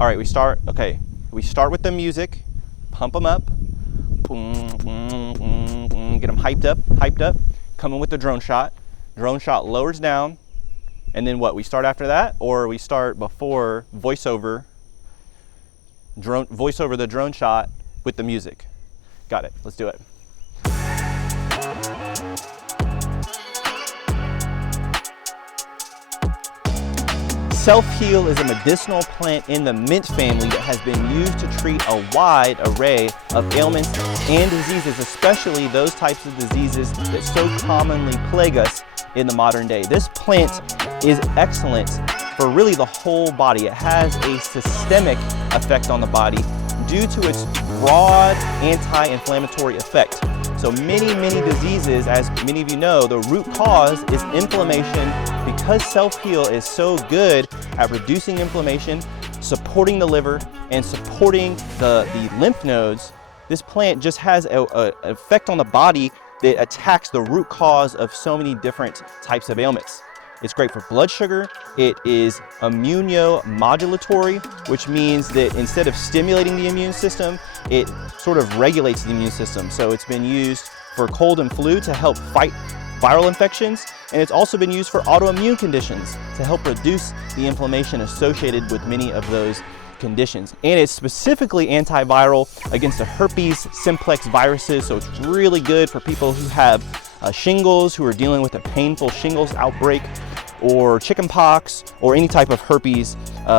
All right, we start with the music, pump them up, get them hyped up, come in with the drone shot. Drone shot lowers down, and then what, we start after that, or we start before voice over the drone shot with the music? Got it, let's do it. Self-heal is a medicinal plant in the mint family that has been used to treat a wide array of ailments and diseases, especially those types of diseases that so commonly plague us in the modern day. This plant is excellent for really the whole body. It has a systemic effect on the body due to its broad anti-inflammatory effect. So many diseases, as many of you know, the root cause is inflammation. Because self-heal is so good at reducing inflammation, supporting the liver, and supporting the lymph nodes, this plant just has an effect on the body that attacks the root cause of so many different types of ailments. It's great for blood sugar. It is immunomodulatory, which means that instead of stimulating the immune system, it sort of regulates the immune system. So it's been used for cold and flu to help fight viral infections, and it's also been used for autoimmune conditions to help reduce the inflammation associated with many of those conditions. And it's specifically antiviral against the herpes simplex viruses, so it's really good for people who have shingles, who are dealing with a painful shingles outbreak, or chickenpox, or any type of herpes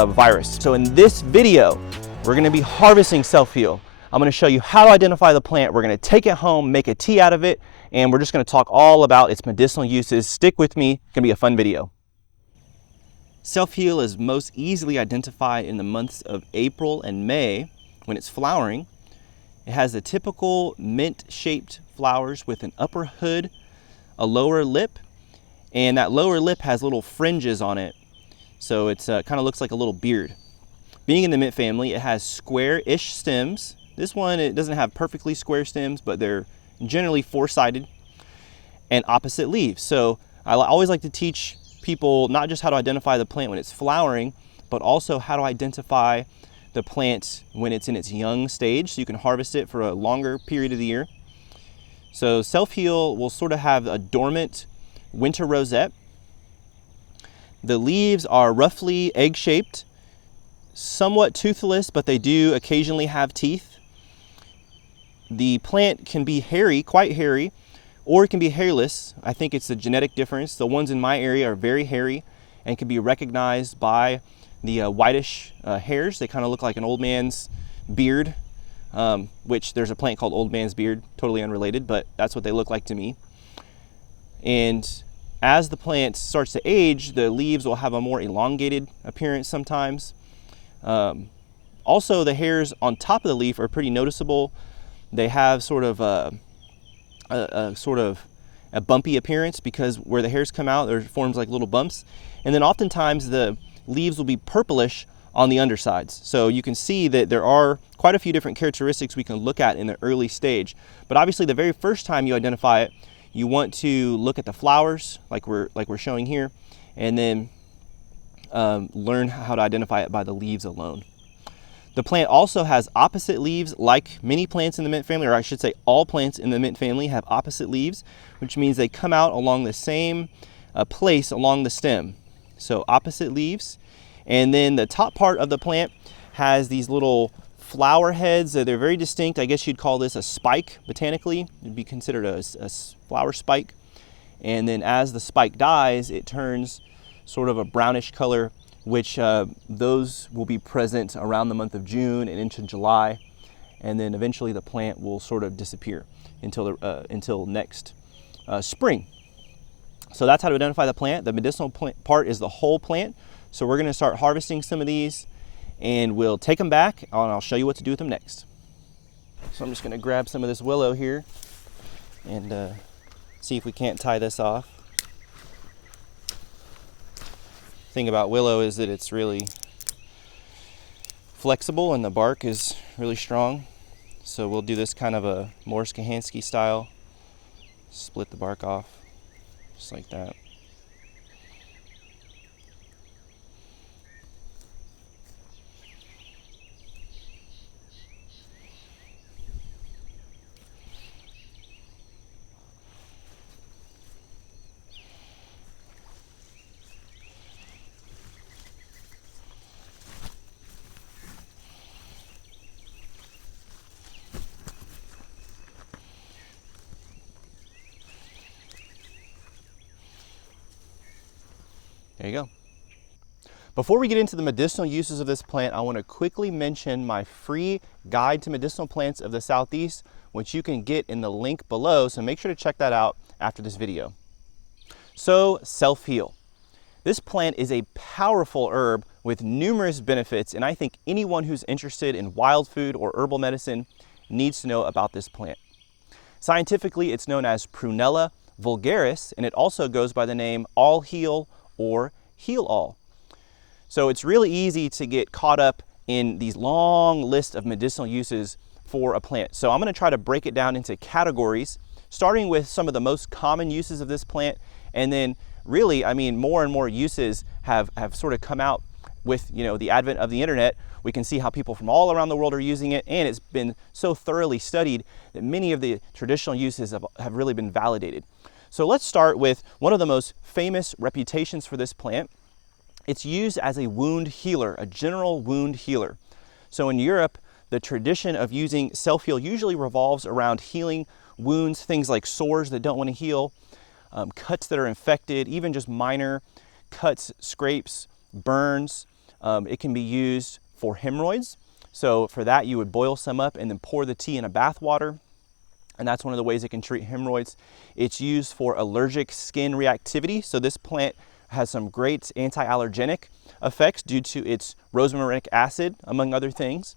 virus. So in this video, we're gonna be harvesting self-heal. I'm gonna show you how to identify the plant. We're gonna take it home, make a tea out of it, and we're just gonna talk all about its medicinal uses. Stick with me, it's gonna be a fun video. Self-heal is most easily identified in the months of April and May when it's flowering. It has the typical mint-shaped flowers with an upper hood, a lower lip, and that lower lip has little fringes on it. So it's kind of looks like a little beard. Being in the mint family, it has square-ish stems. This one, it doesn't have perfectly square stems, but they're generally four-sided, and opposite leaves. So I always like to teach people not just how to identify the plant when it's flowering, but also how to identify the plant when it's in its young stage, so you can harvest it for a longer period of the year. So self-heal will sort of have a dormant winter rosette. The leaves are roughly egg-shaped, somewhat toothless, but they do occasionally have teeth. The plant can be hairy, quite hairy, or it can be hairless. I think it's a genetic difference. The ones in my area are very hairy and can be recognized by the whitish hairs. They kind of look like an old man's beard, which there's a plant called old man's beard, totally unrelated, but that's what they look like to me. And as the plant starts to age, the leaves will have a more elongated appearance sometimes. Also, the hairs on top of the leaf are pretty noticeable. They have sort of a bumpy appearance because where the hairs come out, there forms like little bumps. And then oftentimes the leaves will be purplish on the undersides. So you can see that there are quite a few different characteristics we can look at in the early stage. But obviously the very first time you identify it, you want to look at the flowers like we're showing here, and then learn how to identify it by the leaves alone. The plant also has opposite leaves, like many plants in the mint family, or I should say all plants in the mint family have opposite leaves, which means they come out along the same place along the stem. So opposite leaves. And then the top part of the plant has these little flower heads. They're very distinct. I guess you'd call this a spike botanically. It'd be considered a flower spike. And then as the spike dies, it turns sort of a brownish color, which those will be present around the month of June and into July, and then eventually the plant will sort of disappear until next spring. So that's how to identify the plant. The medicinal part is the whole plant. So we're going to start harvesting some of these, and we'll take them back, and I'll show you what to do with them next. So I'm just going to grab some of this willow here and see if we can't tie this off. Thing about willow is that it's really flexible and the bark is really strong. So we'll do this kind of a Morris Kahansky style. Split the bark off, just like that. There you go. Before we get into the medicinal uses of this plant, I want to quickly mention my free guide to medicinal plants of the Southeast, which you can get in the link below, so make sure to check that out after this video. So, self-heal. This plant is a powerful herb with numerous benefits, and I think anyone who's interested in wild food or herbal medicine needs to know about this plant. Scientifically, it's known as Prunella vulgaris, and it also goes by the name all heal or heal all. So it's really easy to get caught up in these long lists of medicinal uses for a plant. So I'm going to try to break it down into categories, starting with some of the most common uses of this plant, and then really, I mean, more and more uses have sort of come out with, the advent of the internet. We can see how people from all around the world are using it, and it's been so thoroughly studied that many of the traditional uses have really been validated. So let's start with one of the most famous reputations for this plant. It's used as a wound healer, a general wound healer. So in Europe, the tradition of using self-heal usually revolves around healing wounds, things like sores that don't want to heal, cuts that are infected, even just minor cuts, scrapes, burns. It can be used for hemorrhoids. So for that, you would boil some up and then pour the tea in a bath water. And that's one of the ways it can treat hemorrhoids. It's used for allergic skin reactivity. So this plant has some great anti-allergenic effects due to its rosmarinic acid, among other things.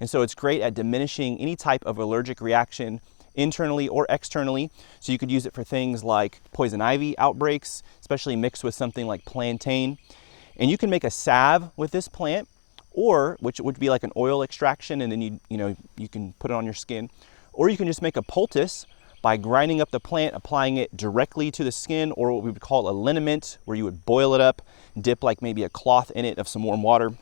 And so it's great at diminishing any type of allergic reaction internally or externally. So you could use it for things like poison ivy outbreaks, especially mixed with something like plantain. And you can make a salve with this plant, or which would be like an oil extraction, and then you can put it on your skin. Or you can just make a poultice by grinding up the plant, applying it directly to the skin, or what we would call a liniment, where you would boil it up, dip like maybe a cloth in it of some warm water,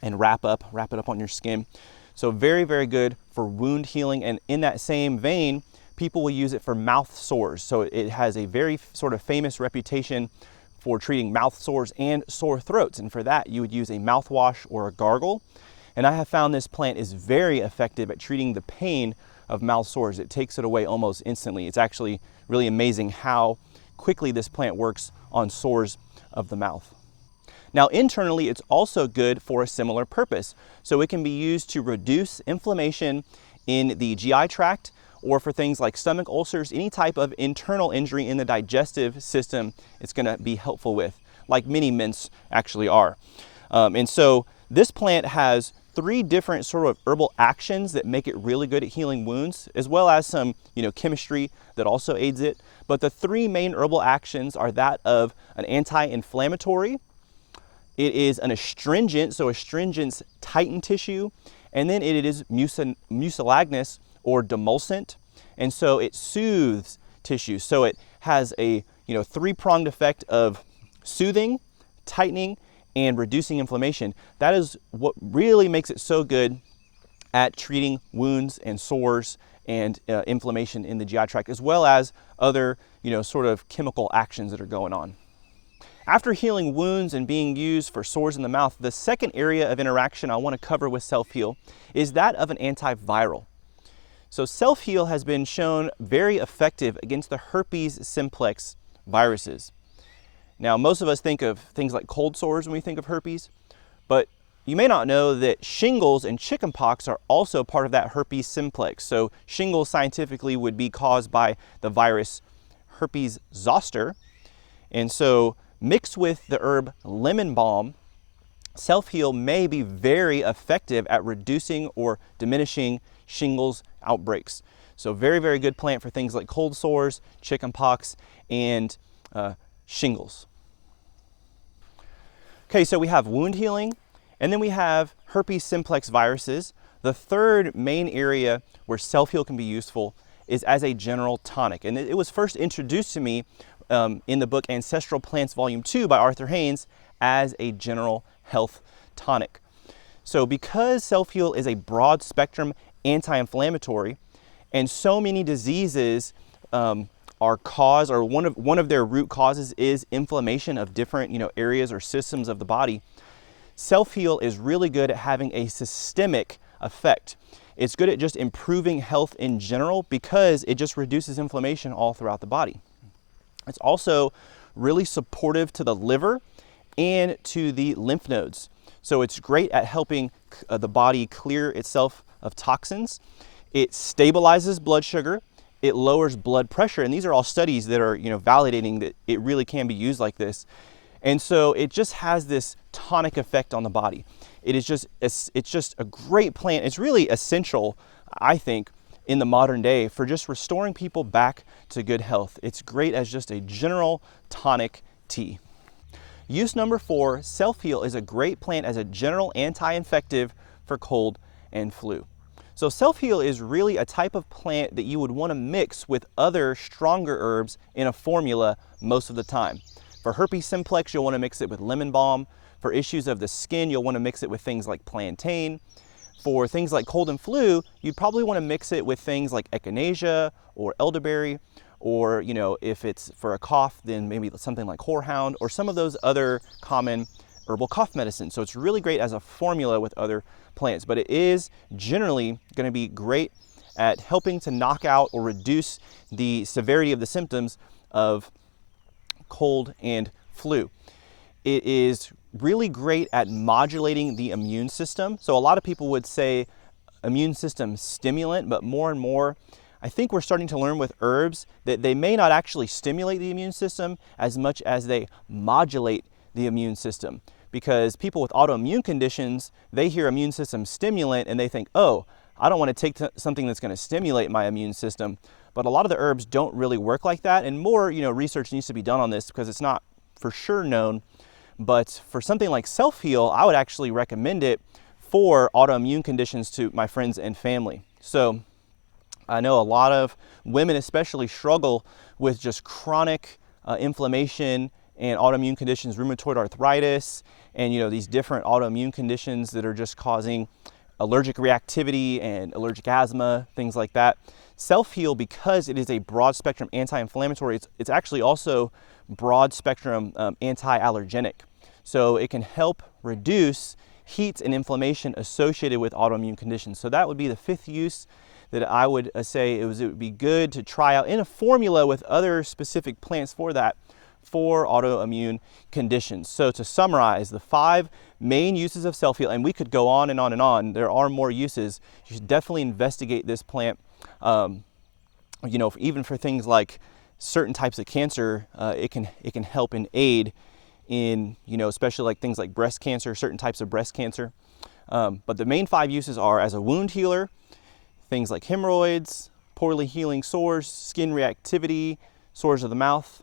and wrap it up on your skin. So very, very good for wound healing. And in that same vein, people will use it for mouth sores. So it has a very sort of famous reputation for treating mouth sores and sore throats. And for that, you would use a mouthwash or a gargle. And I have found this plant is very effective at treating the pain of mouth sores. It takes it away almost instantly. It's actually really amazing how quickly this plant works on sores of the mouth. Now, internally, it's also good for a similar purpose. So it can be used to reduce inflammation in the GI tract, or for things like stomach ulcers, any type of internal injury in the digestive system, it's going to be helpful with, like many mints actually are. And so this plant has 3 different sort of herbal actions that make it really good at healing wounds, as well as some, chemistry that also aids it. But the 3 main herbal actions are that of an anti-inflammatory. It is an astringent, so astringents tighten tissue, and then it is mucilaginous or demulcent, and so it soothes tissue. So it has a 3-pronged effect of soothing, tightening, and reducing inflammation. That is what really makes it so good at treating wounds and sores and inflammation in the GI tract, as well as other sort of chemical actions that are going on. After healing wounds and being used for sores in the mouth, the second area of interaction I want to cover with self-heal is that of an antiviral. So self-heal has been shown very effective against the herpes simplex viruses. Now, most of us think of things like cold sores when we think of herpes, but you may not know that shingles and chickenpox are also part of that herpes simplex. So shingles scientifically would be caused by the virus herpes zoster. And so mixed with the herb lemon balm, self-heal may be very effective at reducing or diminishing shingles outbreaks. So very, very good plant for things like cold sores, chickenpox, and shingles. Okay, so we have wound healing, and then we have herpes simplex viruses. The third main area where self-heal can be useful is as a general tonic. And it was first introduced to me in the book Ancestral Plants Volume 2 by Arthur Haynes as a general health tonic. So because self-heal is a broad spectrum anti-inflammatory, and so many diseases are caused, or one of their root causes is inflammation of different areas or systems of the body, self-heal is really good at having a systemic effect. It's good at just improving health in general because it just reduces inflammation all throughout the body. It's also really supportive to the liver and to the lymph nodes. So it's great at helping the body clear itself of toxins. It stabilizes blood sugar. It lowers blood pressure. And these are all studies that are, validating that it really can be used like this. And so it just has this tonic effect on the body. It's just a great plant. It's really essential, I think, in the modern day for just restoring people back to good health. It's great as just a general tonic tea. Use number 4, self-heal is a great plant as a general anti-infective for cold and flu. So self-heal is really a type of plant that you would want to mix with other stronger herbs in a formula most of the time. For herpes simplex, you'll want to mix it with lemon balm. For issues of the skin, you'll want to mix it with things like plantain. For things like cold and flu, you'd probably want to mix it with things like echinacea or elderberry, or if it's for a cough, then maybe something like horehound or some of those other common herbal cough medicines. So it's really great as a formula with other plants, but it is generally going to be great at helping to knock out or reduce the severity of the symptoms of cold and flu. It is really great at modulating the immune system. So a lot of people would say immune system stimulant, but more and more I think we're starting to learn with herbs that they may not actually stimulate the immune system as much as they modulate the immune system. Because people with autoimmune conditions, they hear immune system stimulant and they think, oh, I don't want to take something that's going to stimulate my immune system. But a lot of the herbs don't really work like that, and more research needs to be done on this because it's not for sure known. But for something like self-heal, I would actually recommend it for autoimmune conditions to my friends and family. So I know a lot of women especially struggle with just chronic inflammation and autoimmune conditions, rheumatoid arthritis, and these different autoimmune conditions that are just causing allergic reactivity and allergic asthma, things like that. Self-heal, because it is a broad spectrum anti-inflammatory, it's actually also broad spectrum anti-allergenic. So it can help reduce heat and inflammation associated with autoimmune conditions. So that would be the 5th use that I would say it would be good to try out in a formula with other specific plants for that, for autoimmune conditions. So to summarize, the 5 main uses of self-heal, and we could go on and on and on, there are more uses. You should definitely investigate this plant. Even for things like certain types of cancer, it can help and aid in, especially like things like breast cancer, certain types of breast cancer. But the main 5 uses are as a wound healer, things like hemorrhoids, poorly healing sores, skin reactivity, sores of the mouth,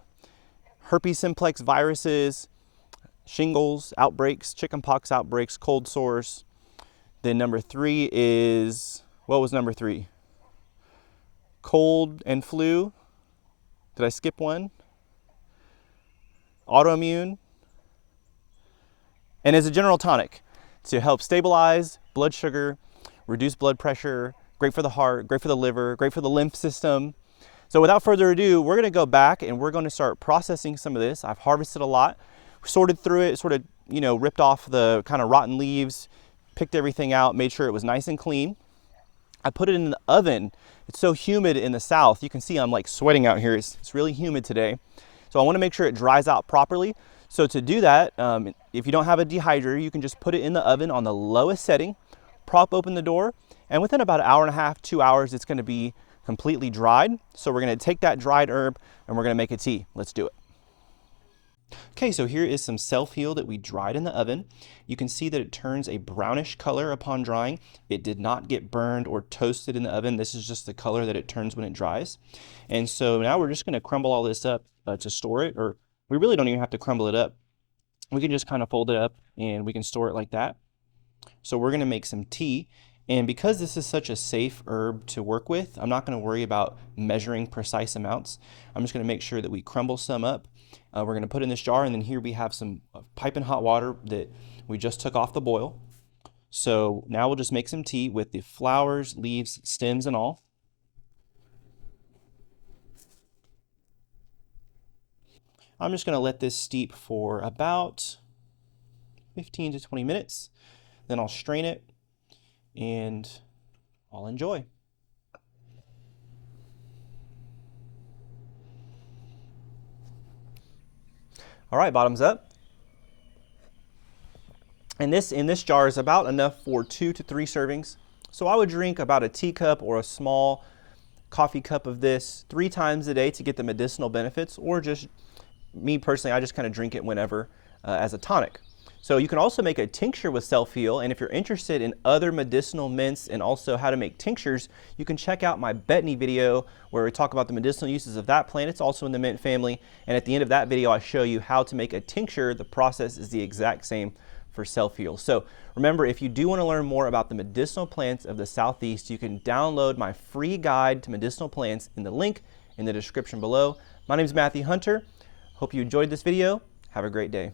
herpes simplex viruses, shingles outbreaks, chickenpox outbreaks, cold sores. Then number 3 is, what was number 3? Cold and flu. Did I skip one? Autoimmune. And as a general tonic to help stabilize blood sugar, reduce blood pressure, great for the heart, great for the liver, great for the lymph system. So without further ado, we're going to go back and we're going to start processing some of this. I've harvested a lot, sorted through it, sort of, ripped off the kind of rotten leaves, picked everything out, made sure it was nice and clean. I put it in the oven. It's so humid in the south. You can see I'm like sweating out here. It's really humid today. So I want to make sure it dries out properly. So to do that, if you don't have a dehydrator, you can just put it in the oven on the lowest setting, prop open the door, and within about an hour and a half, 2 hours, it's going to be completely dried. So we're going to take that dried herb and we're going to make a tea. Let's do it. Okay, so here is some self-heal that we dried in the oven. You can see that it turns a brownish color upon drying. It did not get burned or toasted in the oven. This is just the color that it turns when it dries. And so now we're just going to crumble all this up to store it, or we really don't even have to crumble it up. We can just kind of fold it up and we can store it like that. So we're going to make some tea. And because this is such a safe herb to work with, I'm not going to worry about measuring precise amounts. I'm just going to make sure that we crumble some up. We're going to put in this jar, and then here we have some piping hot water that we just took off the boil. So now we'll just make some tea with the flowers, leaves, stems, and all. I'm just going to let this steep for about 15 to 20 minutes. Then I'll strain it and I'll enjoy. All right, bottoms up. And this in this jar is about enough for 2 to 3 servings. So I would drink about a teacup or a small coffee cup of this 3 times a day to get the medicinal benefits, or just me personally, I just kind of drink it whenever as a tonic. So you can also make a tincture with self-heal, and if you're interested in other medicinal mints and also how to make tinctures, you can check out my Betony video where we talk about the medicinal uses of that plant. It's also in the mint family, and at the end of that video I show you how to make a tincture. The process is the exact same for self-heal. So remember, if you do want to learn more about the medicinal plants of the Southeast, you can download my free guide to medicinal plants in the link in the description below. My name is Matthew Hunter. Hope you enjoyed this video. Have a great day.